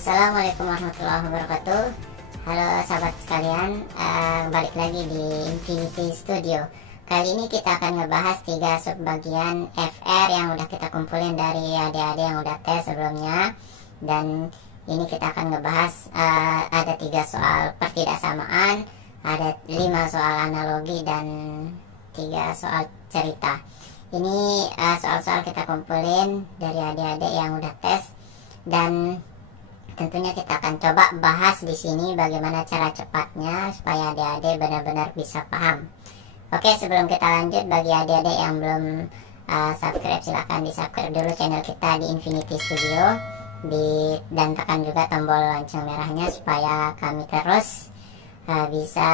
Assalamualaikum warahmatullahi wabarakatuh. Halo sahabat sekalian, balik lagi di Infinity Studio. Kali ini kita akan ngebahas 3 subbagian FR yang udah kita kumpulin dari adik-adik yang udah tes sebelumnya. Dan ini kita akan ngebahas ada 3 soal pertidaksamaan, ada 5 soal analogi, dan 3 soal cerita. Ini soal-soal kita kumpulin dari adik-adik yang udah tes, dan tentunya kita akan coba bahas di sini bagaimana cara cepatnya supaya adik-adik benar-benar bisa paham. Oke, sebelum kita lanjut, bagi adik-adik yang belum subscribe, silahkan di subscribe dulu channel kita di Infinity Studio, dan tekan juga tombol lonceng merahnya supaya kami terus bisa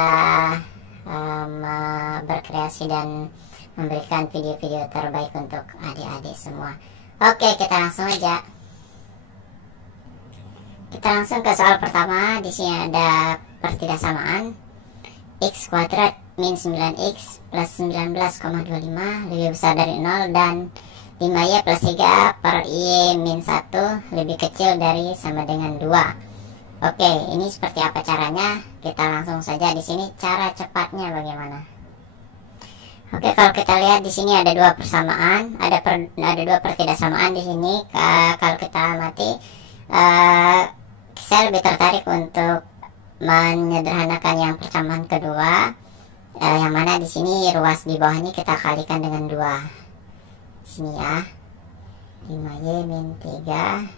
berkreasi dan memberikan video-video terbaik untuk adik-adik semua. Oke, kita langsung aja. Kita langsung ke soal pertama. Di sini ada pertidaksamaan x kuadrat min 9x plus 19,25 lebih besar dari 0 dan 5y plus 3 per y min 1 lebih kecil dari sama dengan 2. Oke, ini seperti apa caranya? Kita langsung saja. Di sini cara cepatnya bagaimana? Oke, kalau kita lihat di sini ada 2 persamaan, ada 2 pertidaksamaan di sini. Kalau kita amati, saya lebih tertarik untuk menyederhanakan yang persamaan kedua, yang mana di sini ruas di bawah ini kita kalikan dengan 2. Di sini ya, 5y min 3.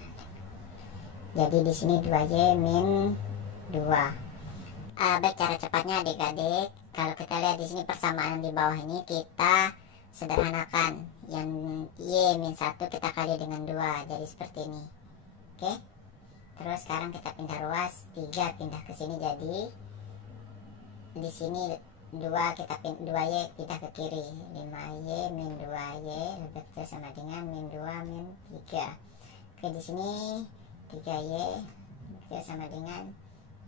Jadi di sini 2y min 2. Baik, cara cepatnya adik-adik, kalau kita lihat di sini persamaan di bawah ini kita sederhanakan. Yang y min 1 kita kali dengan 2, jadi seperti ini. Oke. Terus sekarang kita pindah ruas, 3 pindah ke sini, jadi di sini 2 2y pindah ke kiri, 5y min 2y lebih kecil sama dengan min 2 min 3. Oke, di sini 3y lebih kecil sama dengan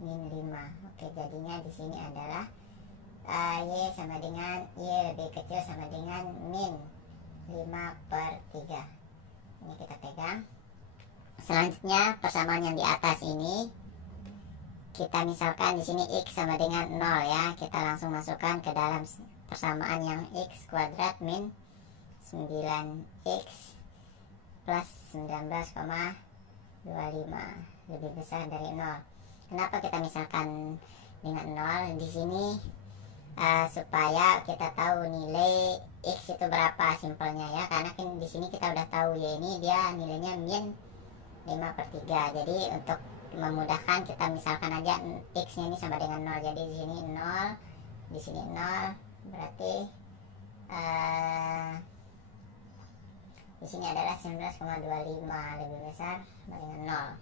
min 5. Oke, jadinya di sini adalah y sama dengan y lebih kecil sama dengan min 5/3. Ini kita pegang. Selanjutnya persamaan yang di atas ini kita misalkan di sini x sama dengan 0 ya. Kita langsung masukkan ke dalam persamaan yang x kuadrat min 9x plus 19,25 lebih besar dari 0. Kenapa kita misalkan dengan 0 di sini? Supaya kita tahu nilai x itu berapa, simpelnya ya. Karena kan di sini kita udah tahu y ini dia nilainya min 5/3. Jadi untuk memudahkan kita misalkan aja x nya ini sama dengan 0. Jadi di sini 0, di sini 0, berarti di sini adalah 19,25 lebih besar dengan 0.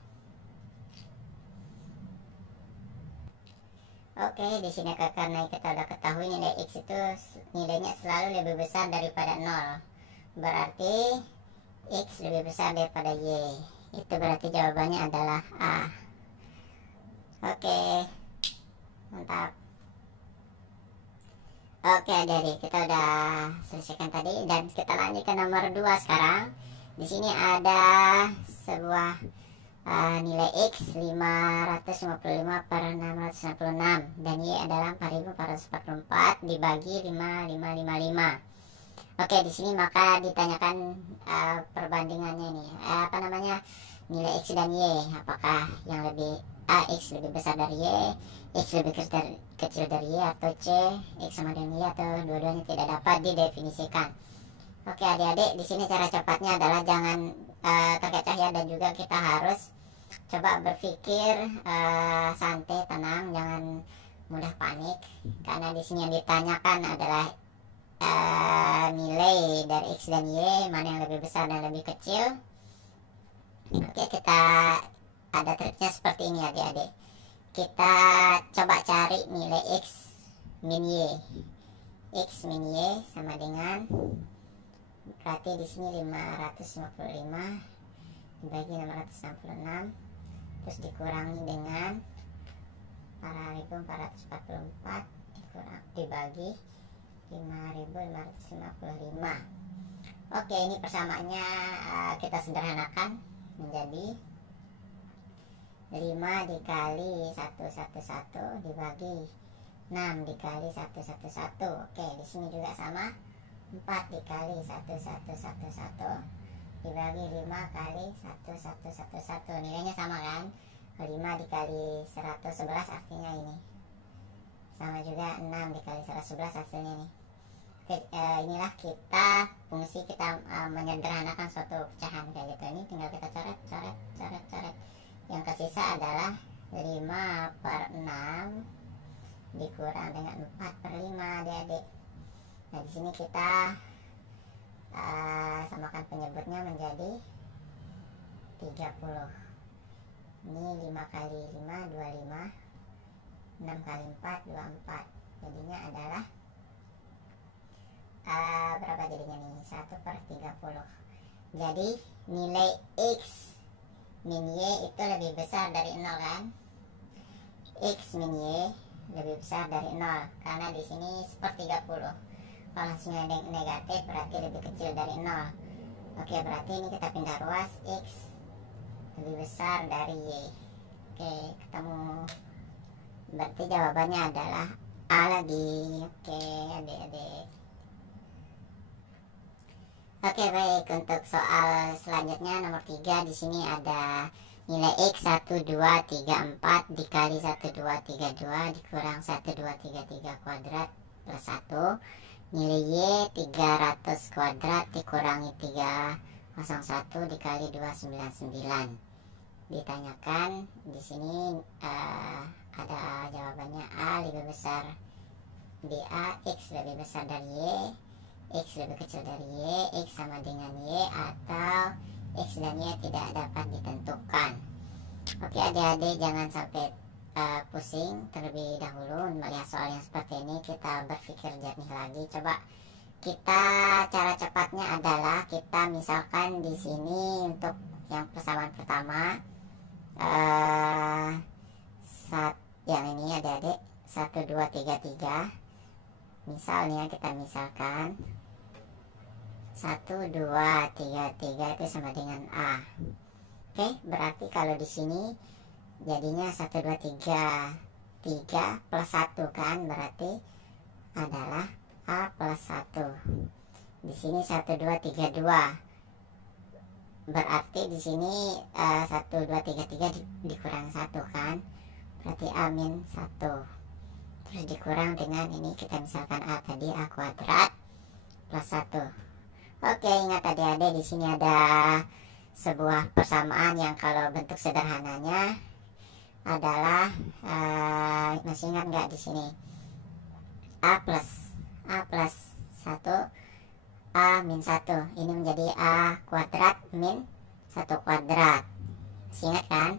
Oke, di sini karena kita udah ketahui nilai x itu nilainya selalu lebih besar daripada 0. Berarti x lebih besar daripada y. Itu berarti jawabannya adalah A. Oke, mantap. Oke, jadi kita udah selesaikan tadi, dan kita lanjut ke nomor 2 sekarang. Di sini ada sebuah nilai x 555/666 dan y adalah 4444 dibagi 5555. Oke, di sini maka ditanyakan perbandingannya nih, nilai x dan y, apakah yang lebih x lebih besar dari y, x lebih kecil dari y, atau c x sama dengan y, atau dua-duanya tidak dapat didefinisikan. Oke adik-adik, di sini cara cepatnya adalah jangan terkecoh ya, dan juga kita harus coba berpikir santai, tenang, jangan mudah panik, karena di sini yang ditanyakan adalah nilai dari x dan y, mana yang lebih besar dan lebih kecil. Oke, kita ada triknya seperti ini adik-adik. Kita coba cari nilai x min y. X min y sama dengan, berarti di sini 555 dibagi 666, terus dikurangi dengan 4444 dibagi 5555. Oke, ini persamaannya kita sederhanakan menjadi 5 dikali 111 dibagi 6 dikali 111. Oke, di sini juga sama. 4 dikali 1111 dibagi 5 kali 1111. Nilainya sama kan? 5 dikali 111 artinya ini. Sama juga 6 dikali 111 hasilnya nih. Oke, inilah fungsi kita menyederhanakan suatu pecahan kayak gitu. Ini tinggal kita coret. Yang tersisa adalah 5/6 dikurang dengan 4/5 adik-adik. Nah, di sini kita samakan penyebutnya menjadi 30. Ini 5 kali 5 25, 6 kali 4 24. Jadinya adalah berapa jadinya nih? 1/30. Jadi nilai X min Y itu lebih besar dari 0 kan? X min Y lebih besar dari 0 karena di sini 1/30. Kalau hasilnya negatif berarti lebih kecil dari 0. Oke, berarti ini kita pindah ruas, X lebih besar dari Y. Oke, ketemu. Berarti jawabannya adalah A lagi. Oke, adik-adik. Oke, baik. Untuk soal selanjutnya nomor 3, di sini ada nilai X 1 2 3 4 dikali 1 2 3 2 dikurang 1 2 3 3 kuadrat plus 1. Nilai Y 300 kuadrat dikurangi 301 dikali 299. Ditanyakan di sini ada jawabannya A lebih besar di A, X lebih besar dari Y, X lebih kecil dari Y, X sama dengan Y, atau X dan Y tidak dapat ditentukan. Oke, adik-adik, jangan sampai pusing terlebih dahulu melihat soal yang seperti ini. Kita berpikir jernih lagi. Coba kita, cara cepatnya adalah kita misalkan di sini untuk yang persamaan pertama, yang ini adik-adik 1 2 3 3. Misalnya kita misalkan 1 2 3 3 itu sama dengan A. Oke, berarti kalau di sini jadinya 1 2 3 3 plus 1 kan, berarti adalah A plus 1. Di sini 1 2 3 2. Berarti di sini 1 2 3 3 dikurang 1 kan, berarti A min 1. Terus dikurang dengan ini, kita misalkan A tadi A kuadrat plus 1. Oke, ingat adik-adik, di sini ada sebuah persamaan yang kalau bentuk sederhananya adalah masih ingat nggak di sini? A plus 1 A min 1. Ini menjadi A kuadrat min 1 kuadrat. Masih ingat kan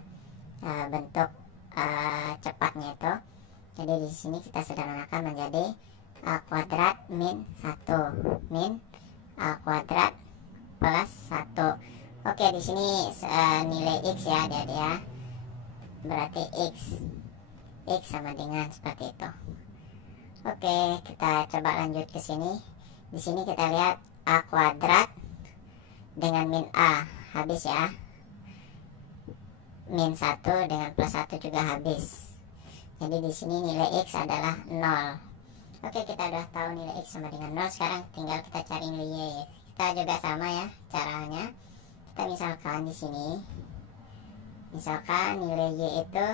bentuk cepatnya itu? Jadi di sini kita sederhanakan menjadi A kuadrat min 1 min A kuadrat plus 1. Oke, di sini nilai X ya adik-adik ya. Berarti X sama dengan seperti itu. Oke, kita coba lanjut ke sini. Di sini kita lihat A kuadrat dengan min A habis ya. Min 1 dengan plus 1 juga habis. Jadi di sini nilai X adalah 0. Oke, kita udah tahu nilai X sama dengan 0. Sekarang tinggal kita cari nilai Y. Kita juga sama ya caranya. Kita misalkan di sini, misalkan nilai Y itu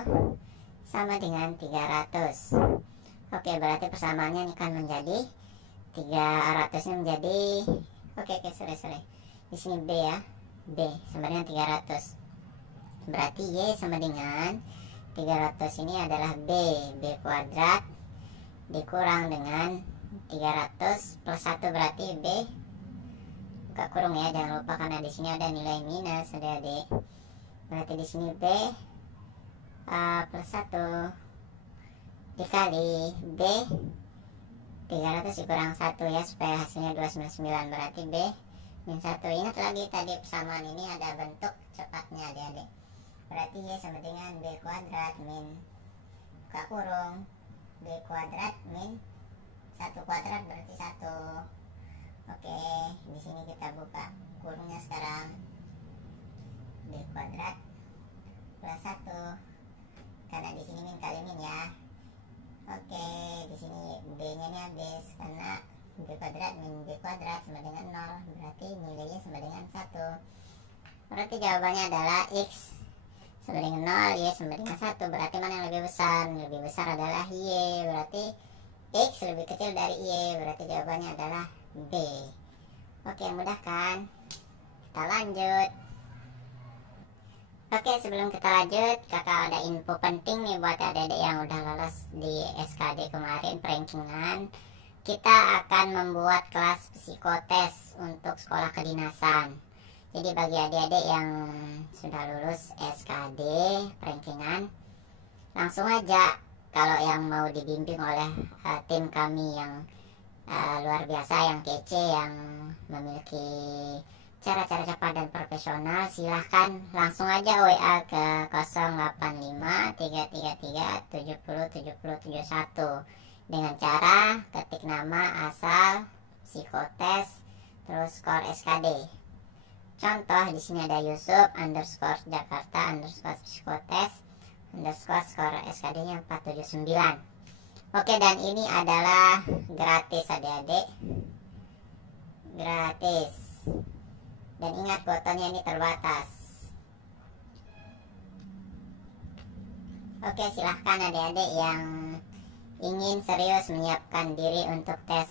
sama dengan 300. Oke, berarti persamaannya akan menjadi 300 nya menjadi sorry. Di sini B ya. B sama dengan 300. Berarti Y sama dengan 300 ini adalah B kuadrat dikurang dengan 300 plus 1, berarti B buka kurung ya, jangan lupa karena di sini ada nilai minus adik-adik. Berarti di sini B plus 1 dikali B 300 dikurang 1 ya, supaya hasilnya 299, berarti B min 1. Ingat lagi tadi persamaan ini ada bentuk cepatnya adik-adik. Berarti Y sama dengan B kuadrat min buka kurung B kuadrat min 1 kuadrat berarti 1. Oke, di sini kita buka kurungnya sekarang. B kuadrat plus 1 Oke, di sini B-nya ini habis karena B kuadrat min B kuadrat sama dengan 0, berarti nilainya sama dengan 1. Berarti jawabannya adalah X sama dengan 0, Y sama dengan 1. Berarti mana yang lebih besar? Yang lebih besar adalah Y. Berarti X lebih kecil dari Y. Berarti jawabannya adalah B. Oke, mudah kan? Kita lanjut. Oke, sebelum kita lanjut, kakak ada info penting nih buat adik-adik yang udah lolos di SKD kemarin rankingan. Kita akan membuat kelas psikotes untuk sekolah kedinasan. Jadi bagi adik-adik yang sudah lulus SKD rankingan, langsung aja. Kalau yang mau dibimbing oleh tim kami yang luar biasa, yang kece, yang memiliki cara-cara cepat dan profesional, silahkan langsung aja WA ke 085333707071 dengan cara ketik nama, asal, psikotes, terus skor SKD. Contoh di sini ada Yusuf underscore Jakarta underscore psikotes underscore skor SKD-nya 479. Oke, dan ini adalah gratis adik-adik, gratis. Dan ingat, kuotanya ini terbatas. Oke, silahkan adik-adik yang ingin serius menyiapkan diri untuk tes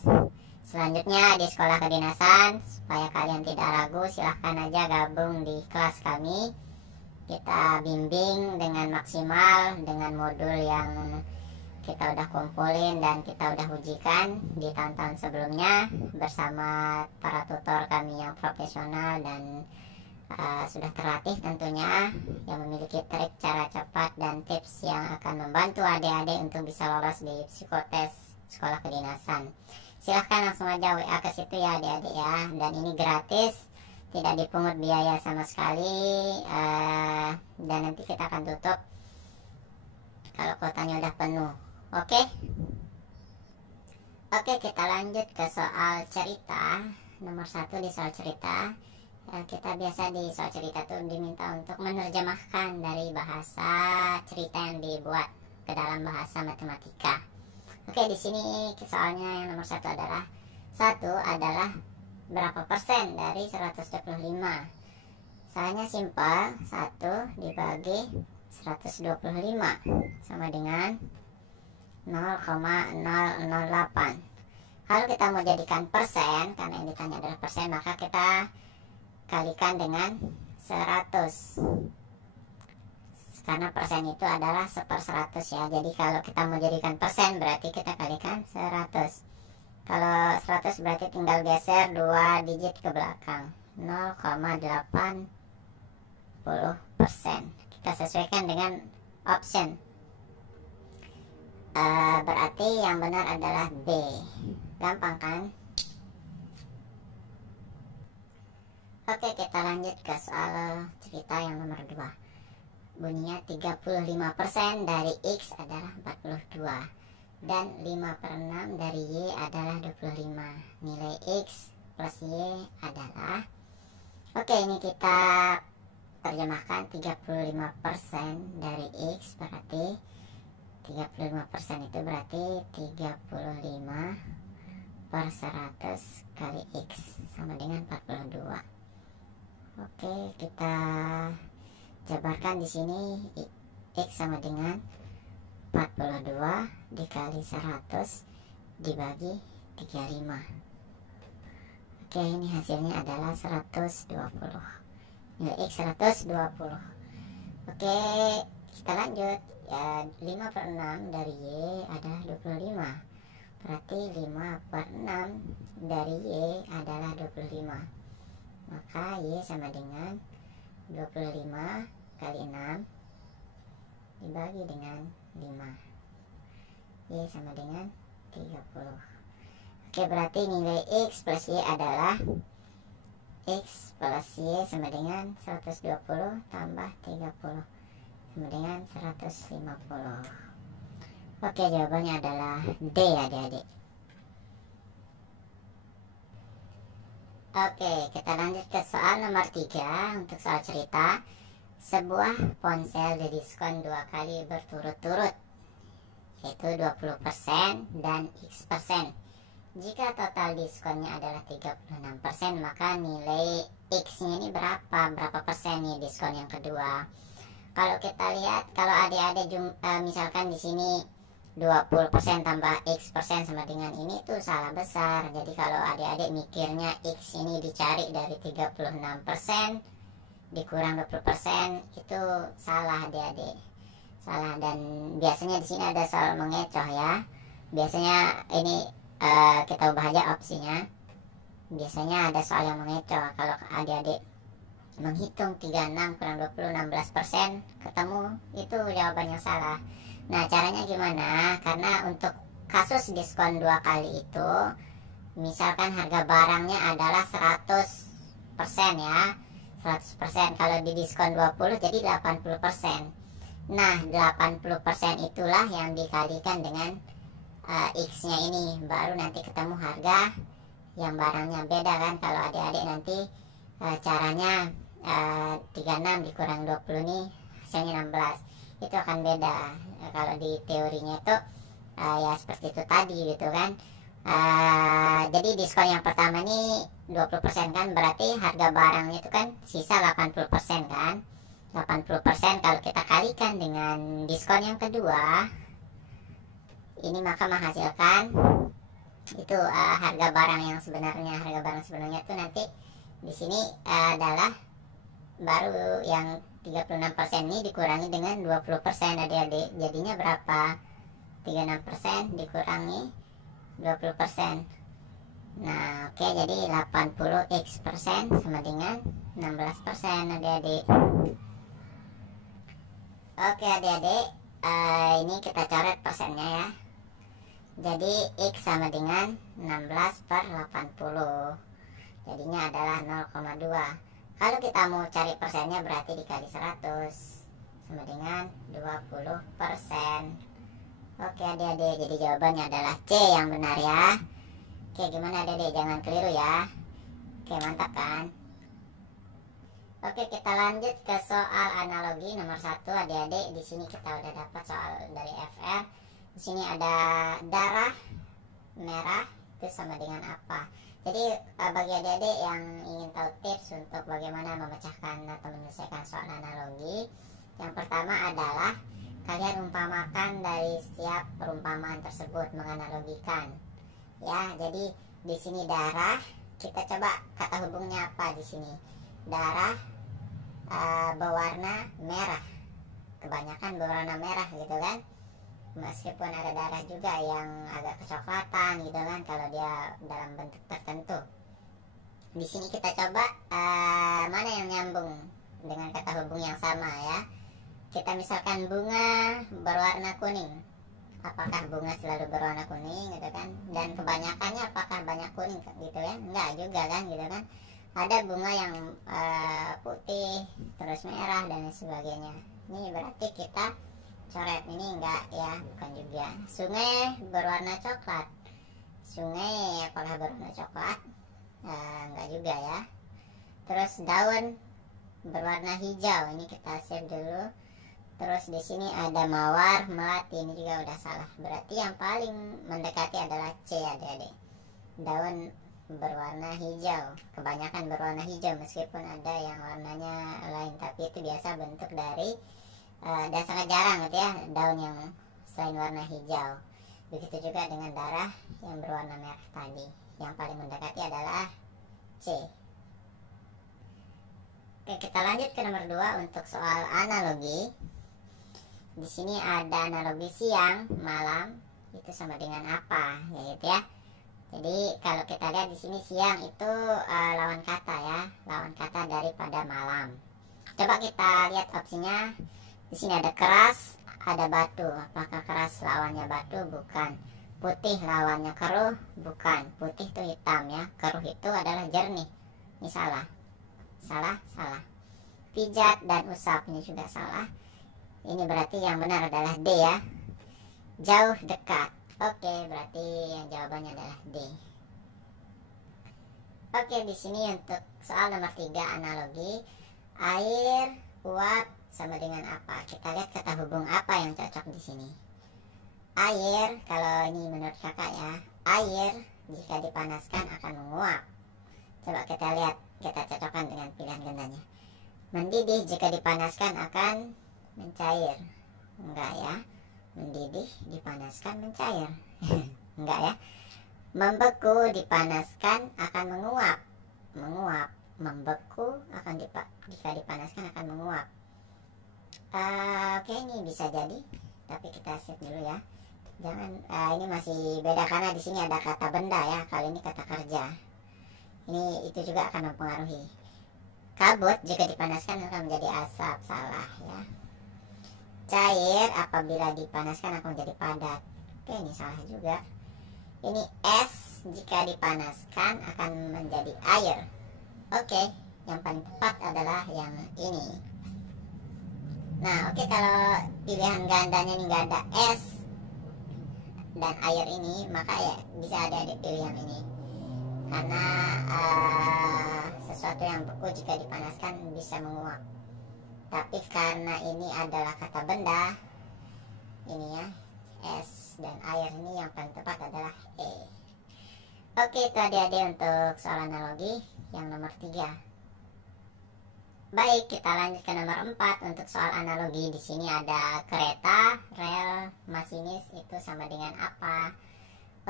selanjutnya di sekolah kedinasan, supaya kalian tidak ragu, silahkan aja gabung di kelas kami. Kita bimbing dengan maksimal dengan modul yang kita udah kumpulin dan kita udah ujikan di tahun-tahun sebelumnya bersama para tutor kami yang profesional dan sudah terlatih tentunya, yang memiliki trik, cara cepat dan tips yang akan membantu adik-adik untuk bisa lolos di psikotes sekolah kedinasan. Silahkan langsung aja WA ke situ ya adik-adik ya, dan ini gratis, tidak dipungut biaya sama sekali, dan nanti kita akan tutup kalau kuotanya udah penuh. Oke, kita lanjut ke soal cerita. Nomor 1 di soal cerita, kita biasa di soal cerita tuh diminta untuk menerjemahkan dari bahasa cerita yang dibuat ke dalam bahasa matematika. Oke, di sini soalnya yang nomor 1 adalah berapa persen dari 125. Soalnya simpel, 1 dibagi 125 sama dengan 0,008. Kalau kita mau jadikan persen, karena yang ditanya adalah persen, maka kita kalikan dengan 100. Karena persen itu adalah 1/100 ya. Jadi kalau kita mau jadikan persen, berarti kita kalikan 100. Kalau 100 berarti tinggal geser 2 digit ke belakang, 0,80%. Kita sesuaikan dengan option. Berarti yang benar adalah B. Gampang kan? Oke, kita lanjut ke soal cerita yang nomor 2. Bunyinya 35% dari X adalah 42 dan 5/6 dari Y adalah 25. Nilai X plus Y adalah, oke, ini kita terjemahkan 35% dari X berarti 35% itu berarti 35/100 kali X sama dengan 42. Oke, kita jabarkan di sini X sama dengan 42 dikali 100 dibagi 35. Oke, ini hasilnya adalah 120. Nilai X 120. Oke, kita lanjut ya. 5/6 dari Y adalah 25. Berarti 5/6 dari Y adalah 25. Maka Y sama dengan 25 kali 6 dibagi dengan 5. Y sama dengan 30. Oke, berarti nilai X plus Y adalah X plus Y sama dengan 120 tambah 30 sama dengan 150. Oke, jawabannya adalah D adik-adik. Oke, kita lanjut ke soal nomor 3 untuk soal cerita. Sebuah ponsel didiskon 2 kali berturut-turut, yaitu 20% dan X%. Jika total diskonnya adalah 36%, maka nilai X-nya ini berapa persen nih diskon yang kedua. Kalau kita lihat, kalau adik-adik misalkan di sini 20% tambah X% sama dengan ini, tuh salah besar. Jadi kalau adik-adik mikirnya X ini dicari dari 36% dikurang 20%, itu salah adik-adik. Salah. Dan biasanya di sini ada soal mengecoh ya. Biasanya ini kita ubah aja opsinya. Biasanya ada soal yang mengecoh. Kalau adik-adik menghitung 36 kurang 20 16%, ketemu itu jawabannya salah. Nah, caranya gimana? Karena untuk kasus diskon 2 kali itu, misalkan harga barangnya adalah 100% ya, 100%. Kalau di diskon 20 jadi 80%. Nah, 80% itulah yang dikalikan dengan X-nya ini, baru nanti ketemu harga yang barangnya. Beda kan kalau adik-adik nanti caranya 36 dikurang 20 nih hasilnya 16, itu akan beda. Kalau di teorinya itu ya seperti itu tadi gitu kan. Jadi diskon yang pertama ini 20% kan, berarti harga barangnya itu kan sisa 80% kan. 80% kalau kita kalikan dengan diskon yang kedua ini, maka menghasilkan itu harga barang yang sebenarnya. Harga barang sebenarnya itu nanti di sini adalah baru yang 36% ini dikurangi dengan 20% adik-adik. Jadinya berapa? 36% dikurangi 20%. Nah, oke, jadi 80x% sama dengan 16% adik-adik. Oke adik-adik, ini kita coret persennya ya. Jadi X sama dengan 16/80, jadinya adalah 0,2. Kalau kita mau cari persennya berarti dikali 100 sama dengan 20%. Oke adik-adik, jadi jawabannya adalah C yang benar ya. Oke, gimana adik-adik, jangan keliru ya. Oke, mantap kan? Oke, kita lanjut ke soal analogi nomor 1 adik-adik. Di sini kita udah dapat soal dari FR. Di sini ada darah merah itu sama dengan apa? Jadi bagi adik-adik yang ingin tahu tips untuk bagaimana memecahkan atau menyelesaikan soal analogi, yang pertama adalah kalian umpamakan dari setiap perumpamaan tersebut, menganalogikan. Ya, jadi di sini darah, kita coba kata hubungnya apa di sini? Darah berwarna merah, kebanyakan berwarna merah gitu kan. Meskipun ada darah juga yang agak kecoklatan gitu kan kalau dia dalam bentuk tertentu. Di sini kita coba mana yang nyambung dengan kata hubung yang sama ya. Kita misalkan bunga berwarna kuning. Apakah bunga selalu berwarna kuning gitu kan? Dan kebanyakannya apakah banyak kuning gitu ya? Enggak juga kan gitu kan. Ada bunga yang putih, terus merah dan sebagainya. Ini berarti kita coret ini enggak ya, bukan juga. Sungai berwarna coklat. Sungai apakah berwarna coklat? Enggak juga ya. Terus daun berwarna hijau, ini kita save dulu. Terus di sini ada mawar melati, ini juga udah salah. Berarti yang paling mendekati adalah C adik-adik. Daun berwarna hijau, kebanyakan berwarna hijau meskipun ada yang warnanya lain, tapi itu biasa bentuk dari dan sangat jarang gitu ya daun yang selain warna hijau. Begitu juga dengan darah yang berwarna merah tadi. Yang paling mendekati adalah C. Oke, kita lanjut ke nomor 2 untuk soal analogi. Di sini ada analogi siang, malam itu sama dengan apa, yaitu ya. Jadi kalau kita lihat di sini siang itu lawan kata ya, lawan kata daripada malam. Coba kita lihat opsinya. Di sini ada keras, ada batu. Apakah keras lawannya batu? Bukan. Putih lawannya keruh? Bukan. Putih itu hitam ya. Keruh itu adalah jernih. Ini salah. Salah. Pijat dan usap, ini juga salah. Ini berarti yang benar adalah D ya. Jauh, dekat. Oke, berarti yang jawabannya adalah D. Oke, di sini untuk soal nomor 3 analogi. Air, uap sama dengan apa? Kita lihat kata hubung apa yang cocok di sini. Air, kalau ini menurut kakak ya, air jika dipanaskan akan menguap. Coba kita lihat, kita cocokkan dengan pilihan gandanya. Mendidih jika dipanaskan akan mencair. Enggak ya. Mendidih dipanaskan mencair. Enggak ya. Membeku dipanaskan akan menguap. Menguap. Membeku akan jika dipanaskan akan menguap. Oke, ini bisa jadi, tapi kita set dulu ya. Jangan, ini masih beda karena di sini ada kata benda ya. Kali ini kata kerja. Ini itu juga akan mempengaruhi. Kabut jika dipanaskan akan menjadi asap. Salah ya. Cair apabila dipanaskan akan menjadi padat. Oke, ini salah juga. Ini es jika dipanaskan akan menjadi air. Oke, yang paling tepat adalah yang ini. Nah, oke, kalau pilihan gandanya ini nggak ada es dan air ini, maka ya bisa ada pilih yang ini. Karena sesuatu yang beku jika dipanaskan bisa menguap. Tapi karena ini adalah kata benda, ini ya, es dan air, ini yang paling tepat adalah E. Oke, itu adik-adik untuk soal analogi yang nomor 3. Baik, kita lanjut ke nomor 4 untuk soal analogi. Di sini ada kereta, rel, masinis itu sama dengan apa?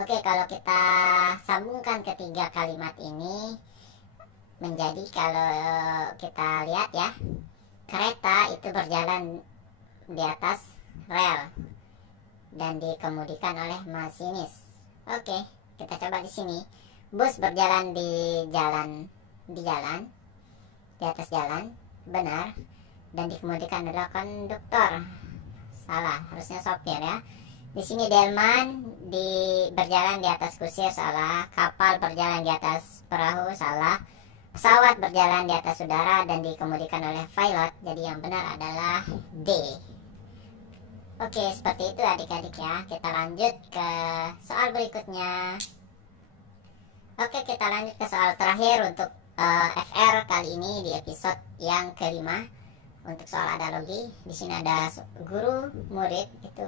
Oke, kalau kita sambungkan ketiga kalimat ini menjadi, kalau kita lihat ya, kereta itu berjalan di atas rel dan dikemudikan oleh masinis. Oke, kita coba di sini. Bus berjalan di atas jalan, benar, dan dikemudikan oleh konduktor. Salah, harusnya sopir ya. Di sini delman berjalan di atas kusir, salah. Kapal berjalan di atas perahu, salah. Pesawat berjalan di atas udara dan dikemudikan oleh pilot. Jadi yang benar adalah D. Oke, seperti itu adik-adik ya. Kita lanjut ke soal berikutnya. Oke, kita lanjut ke soal terakhir untuk FR kali ini di episode yang kelima untuk soal analogi. Di sini ada guru murid itu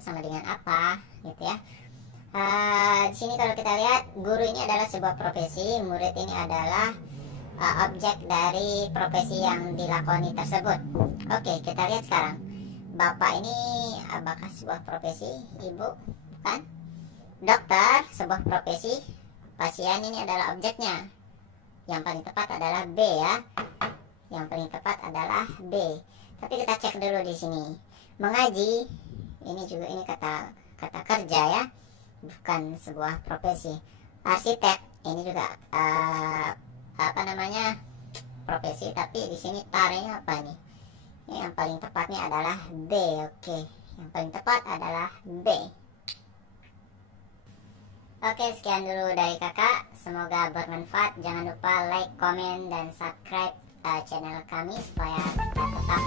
sama dengan apa gitu ya. Di sini kalau kita lihat, guru ini adalah sebuah profesi, murid ini adalah objek dari profesi yang dilakoni tersebut. Oke, kita lihat sekarang. Bapak ini apakah sebuah profesi? Ibu, bukan? Dokter, sebuah profesi. Pasien ini adalah objeknya. Yang paling tepat adalah B ya. Yang paling tepat adalah B. Tapi kita cek dulu di sini. Mengaji, ini juga ini kata kerja ya, bukan sebuah profesi. Arsitek, ini juga profesi, tapi di sini tarenya apa nih? Yang paling tepatnya adalah B. Oke, yang paling tepat adalah B. Oke, sekian dulu dari kakak. Semoga bermanfaat. Jangan lupa like, komen, dan subscribe channel kami supaya kita tetap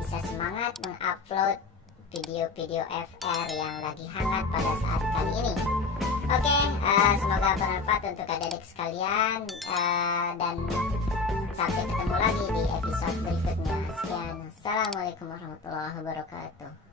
bisa semangat mengupload video-video FR yang lagi hangat pada saat kali ini. Oke, semoga bermanfaat untuk adik-adik sekalian, dan sampai ketemu lagi di episode berikutnya. Sekian, assalamualaikum warahmatullahi wabarakatuh.